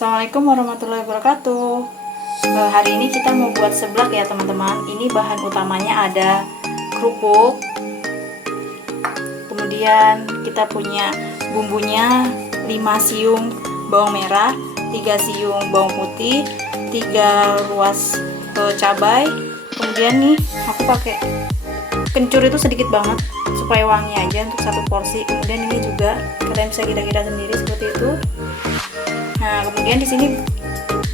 Assalamualaikum warahmatullahi wabarakatuh. Hari ini kita mau buat seblak ya teman-teman. Ini bahan utamanya ada kerupuk. Kemudian kita punya bumbunya 5 siung bawang merah, 3 siung bawang putih, 3 ruas cabai. Kemudian nih aku pakai kencur itu sedikit banget supaya wangi aja untuk 1 porsi. Kemudian ini juga kalian bisa kira-kira sendiri seperti itu. Nah, kemudian di sini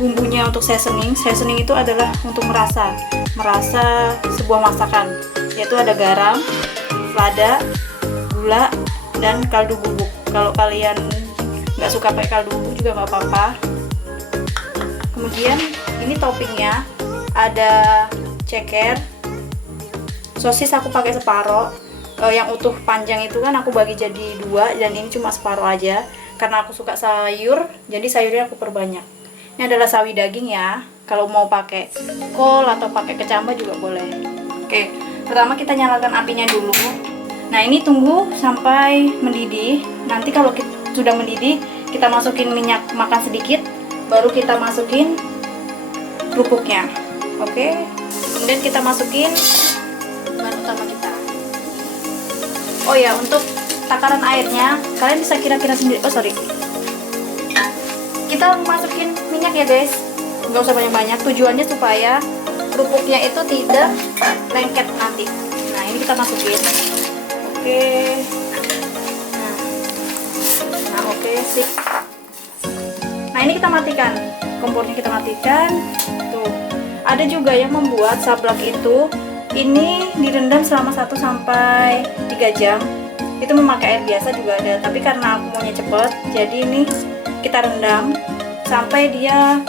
bumbunya untuk seasoning. Seasoning itu adalah untuk merasa sebuah masakan, yaitu ada garam, lada, gula, dan kaldu bubuk. Kalau kalian nggak suka pakai kaldu bubuk juga nggak apa-apa. Kemudian ini toppingnya ada ceker, sosis aku pakai separoh. Yang utuh panjang itu kan aku bagi jadi 2 dan ini cuma separoh aja karena aku suka sayur, jadi sayurnya aku perbanyak. Ini adalah sawi daging ya, kalau mau pakai kol atau pakai kecambah juga boleh. Oke, pertama kita nyalakan apinya dulu. Nah, ini tunggu sampai mendidih. Nanti kalau sudah mendidih, kita masukin minyak makan sedikit, baru kita masukin kerupuknya. Oke, kemudian kita masukin bahan utama kita. Oh ya, untuk takaran airnya kalian bisa kira-kira sendiri. Kita masukin minyak ya guys, nggak usah banyak-banyak. Tujuannya supaya kerupuknya itu tidak lengket nanti. Nah, ini kita masukin. Oke. Nah, oke, sip. Nah, ini kita matikan kompornya, kita matikan. Tuh, ada juga yang membuat sablak itu ini direndam selama 1 sampai 3 jam. Itu memakai air biasa juga ada, tapi karena aku maunya cepet, jadi ini kita rendam sampai dia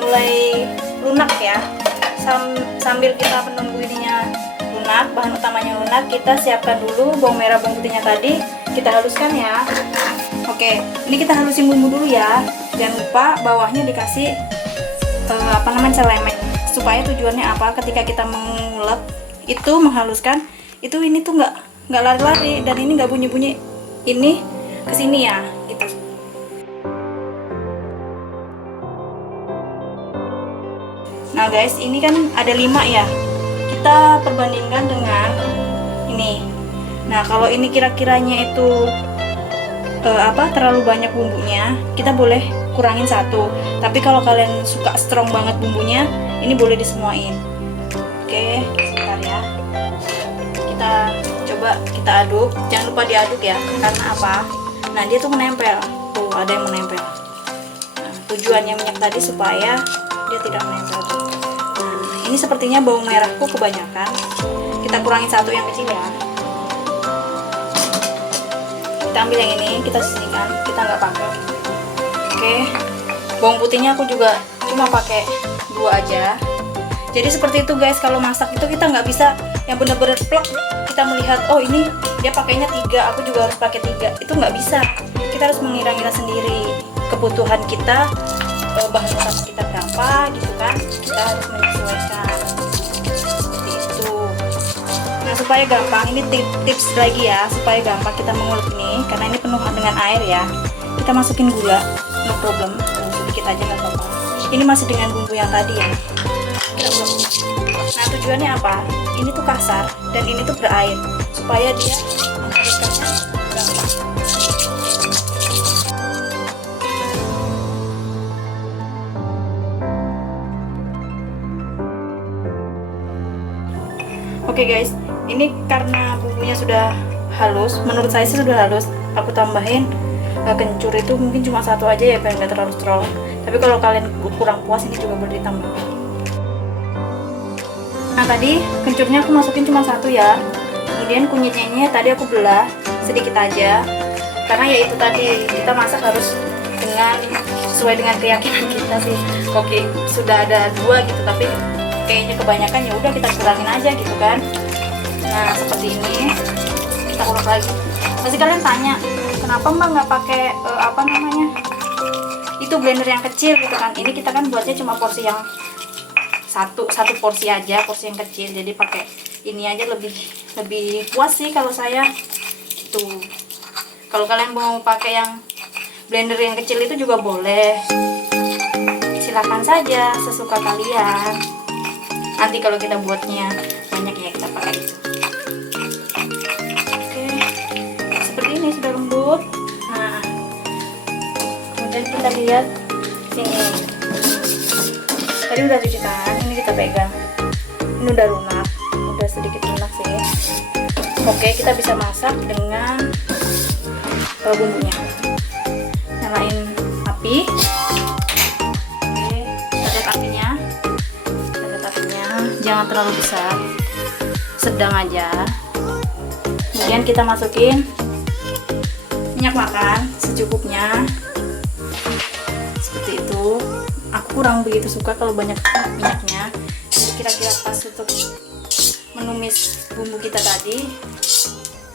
mulai lunak ya. Sambil kita menunggu ininya lunak, bahan utamanya lunak, kita siapkan dulu bawang merah, bawang putihnya tadi, kita haluskan ya. Oke, ini kita halusin bumbu dulu ya. Jangan lupa bawahnya dikasih celemek, supaya tujuannya apa? Ketika kita mengulek itu, menghaluskan itu, ini tuh nggak lari-lari dan ini nggak bunyi-bunyi, ini kesini ya itu. Nah guys, ini kan ada 5 ya, kita perbandingkan dengan ini. Nah, kalau ini kira-kiranya itu terlalu banyak bumbunya, kita boleh kurangin 1. Tapi kalau kalian suka strong banget bumbunya, ini boleh disemuain. Oke, sebentar ya, kita coba kita aduk. Jangan lupa diaduk ya, karena apa? Nah, dia tuh menempel. Tuh, ada yang menempel. Nah, tujuannya minyak tadi supaya dia tidak menempel. Nah, ini sepertinya bawang merahku kebanyakan. Kita kurangin 1 yang kecil ya. Kita ambil yang ini, kita sisihkan, kita nggak pakai. Oke, bawang putihnya aku juga cuma pakai 2 aja. Jadi seperti itu guys, kalau masak itu kita nggak bisa yang bener-bener plek kita melihat, oh ini dia pakainya 3, aku juga harus pakai 3. Itu nggak bisa. Kita harus mengira-ngira sendiri kebutuhan kita, bahan utama kita berapa gitu kan. Kita harus menyesuaikan seperti itu. Nah, supaya gampang, ini tips lagi ya, supaya gampang kita mengulek ini, karena ini penuh dengan air ya. Kita masukin gula, no problem, sedikit aja nggak apa-apa. Ini masih dengan bumbu yang tadi ya. Nah, tujuannya apa? Ini tuh kasar dan ini tuh berair, supaya dia mengadukkannya gampang. Oke guys, ini karena bumbunya sudah halus, menurut saya sih sudah halus. Aku tambahin kencur itu mungkin cuma 1 aja ya, biar nggak terlalu strong. Tapi kalau kalian kurang puas, ini juga boleh ditambah. Nah, tadi kencurnya aku masukin cuma 1 ya. Kemudian kunyitnya tadi aku belah sedikit aja, karena ya itu tadi, kita masak harus sesuai dengan keyakinan kita sih. Oke, sudah ada 2 gitu, tapi kayaknya kebanyakan, ya udah kita kurangin aja gitu kan. Nah, seperti ini kita ulek lagi. Pasti kalian tanya, kenapa mbak nggak pakai itu blender yang kecil gitu kan. Ini kita kan buatnya cuma porsi yang satu porsi aja, porsi yang kecil, jadi pakai ini aja lebih puas sih kalau saya gitu. Kalau kalian mau pakai yang blender yang kecil itu juga boleh. silakan saja sesuka kalian. Nanti kalau kita buatnya banyak ya kita pakai itu. Oke, seperti ini sudah lembut. Nah, kemudian kita lihat sini. Tadi udah cuci tangan, ini kita pegang. Ini udah lunak, udah sedikit lunak sih. Oke, kita bisa masak dengan bumbunya. Nyalain api. Oke, lihat apinya. Lihat apinya, jangan terlalu besar, sedang aja. Kemudian kita masukin minyak makan secukupnya. Seperti itu. Aku kurang begitu suka kalau banyak minyaknya. Jadi kira-kira pas untuk menumis bumbu kita tadi.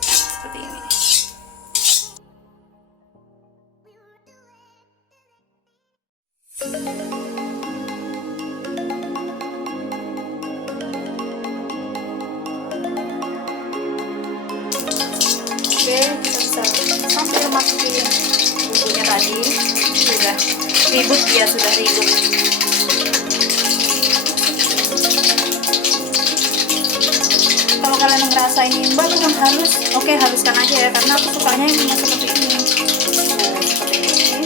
Seperti ini. Oke, kita bisa sambil masukin bumbunya tadi. Sudah ribut ya, sudah ribut. Kalau kalian ngerasa ini mbak belum halus, oke haluskan aja ya, karena aku sukanya yang seperti ini. Seperti ini.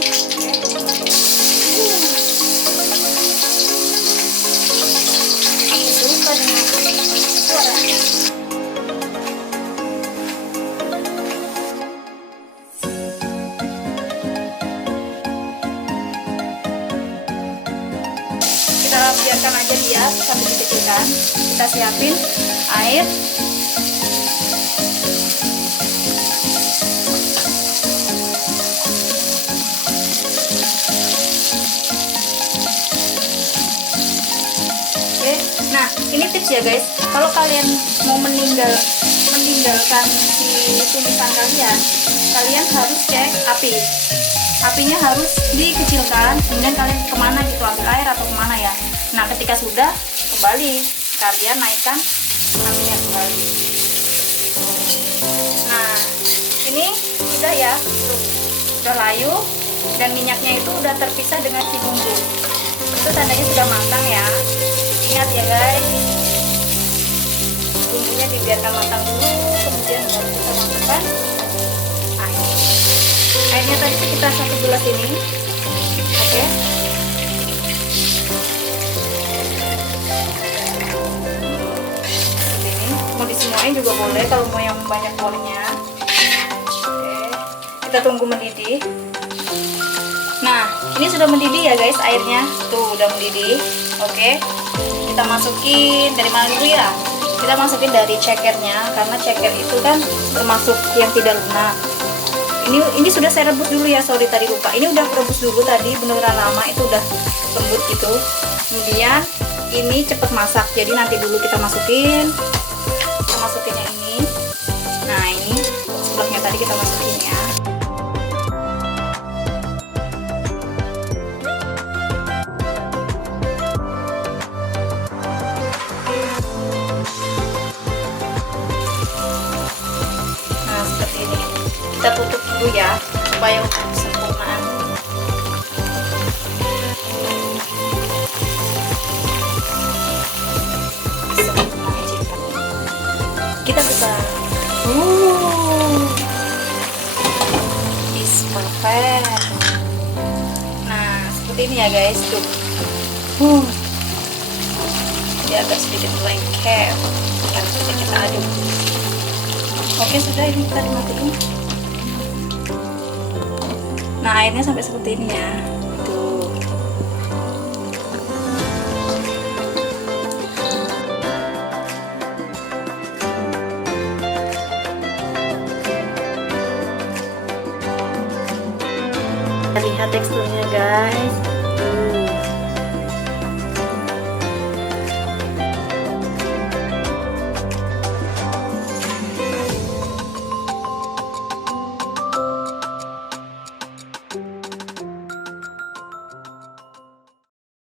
Aku suka dengan suaranya. Kita biarkan aja dia sambil dikecilkan. Kita siapin air. Oke, nah ini tips ya guys. Kalau kalian mau meninggalkan si tumisan kalian, kalian harus cek api. Apinya harus dikecilkan, kemudian kalian kemana gitu, ambil air atau kemana ya. Nah ketika sudah kembali, kalian naikkan apinya kembali. Nah ini sudah ya, tuh, udah layu dan minyaknya itu udah terpisah dengan si bumbu. Itu tandanya sudah matang ya. Ingat ya guys, bumbunya dibiarkan matang dulu, kemudian baru kita masukkan air. Airnya tadi sekitar 1 gelas ini. Oke. Seperti ini. Mau disemuain juga boleh kalau mau yang banyak kuahnya. Oke. Kita tunggu mendidih. Nah, ini sudah mendidih ya guys airnya. Tuh, udah mendidih. Oke. Kita masukin dari mana dulu ya? Kita masukin dari cekernya, karena ceker itu kan termasuk yang tidak lunak. Ini sudah saya rebus dulu ya, sorry tadi lupa. Ini udah rebus dulu tadi, beneran lama, itu udah lembut gitu. Kemudian ini cepet masak, jadi nanti dulu kita masukin. Kita masukin yang ini. Nah ini seblaknya tadi kita masukin ya. Nah seperti ini. Kita tutup dulu ya supaya untuk kesempurnaan. Kita buka. Is perfect. Nah seperti ini ya guys, tuh. Dia agak sedikit lengket. Dan sudah kita aduk. Oke sudah, ini kita dimatiin. Nah airnya sampai seperti ini ya. Tuh. Lihat teksturnya guys.